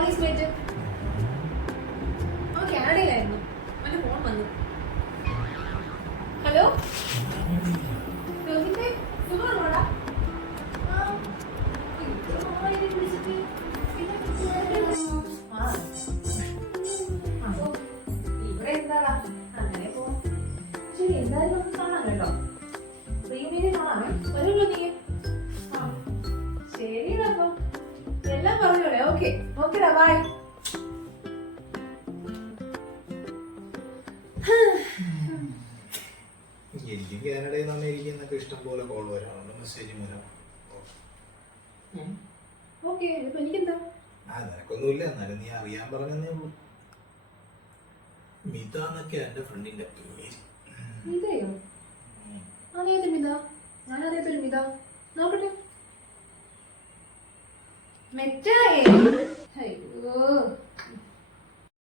College mate. അവൻ കാനഡയിലായിരുന്നു. അവന്റെ phone വന്നു. ഹലോ രോഹിത്തെ, സുഖമാണോടാ? ഇവിടെ എന്താടാ അങ്ങനെ പോവാം. ശരി, എന്തായാലും നമുക്ക് കാണാം കേട്ടോ. പ്രീമിയെ കാണാമേ. വരുമല്ലോ നീ? ആ ശരിടാ. അപ്പൊ എല്ലാം പറഞ്ഞോളെ. ഓക്കെ ഓക്കെടാ, ബൈ. എനിക്ക് കാനഡയിൽ നിന്ന് അമേരിക്കയിൽ ഇഷ്ടം പോലെ കോൾ വരാറുണ്ട്, മെസ്സേജ് മൂലം. ഓക്കെ, എനിക്കെന്താ? നിനക്കൊന്നുമില്ല, എന്നാലും നീ അറിയാൻ പറഞ്ഞതേ ഉള്ളൂ. മിത എന്നൊക്കെ എന്റെ ഫ്രണ്ടിന്റെ പേര്. മിതയോ? അറിയാത്ത മിത? ഞാൻ അറിയാത്തൊരു മിത. നോക്കട്ടെ. മെറ്റായേ. അയ്യോ.